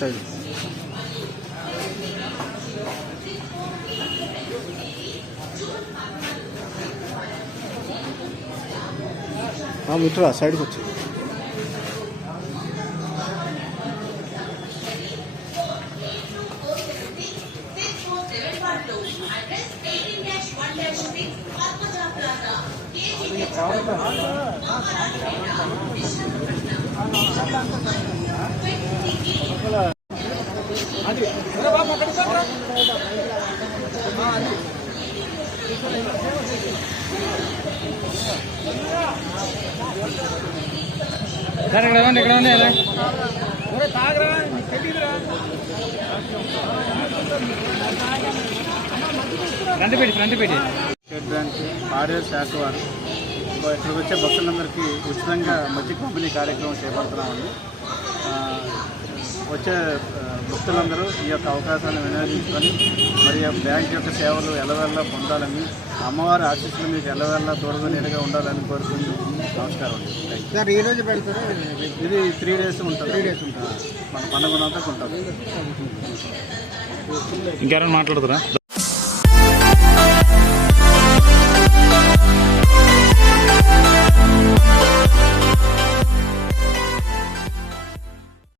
Side మిత్రుడా సైడ్కి వచ్చి ఇక్కడ ఉంది ఫ్రంట్ పెట్టి స్టేట్ బ్యాంక్ ఆర్ఆర్ శాఖ వారు ఇక్కడికి వచ్చే భక్తులందరికీ ఉచితంగా మజ్జిగ పంపిణీ కార్యక్రమం చేపడుతున్నామండి. వచ్చే భక్తులందరూ ఈ యొక్క అవకాశాన్ని వినియోగించుకొని మరి బ్యాంక్ యొక్క సేవలు ఎల్లవెల్లా పొందాలని, అమ్మవారి ఆశీస్సులు మీకు ఎల్లవెల్లా తోడుగా నీడగా ఉండాలని కోరుకుంటూ నమస్కారం అండి. సార్ ఈ రోజు పెడతారు, ఇది 3 days ఉంటుంది. 3 days ఉంటుంది, మన పండుగ అంతా ఉంటుంది. ఇంకెవరైనా మాట్లాడుతారా?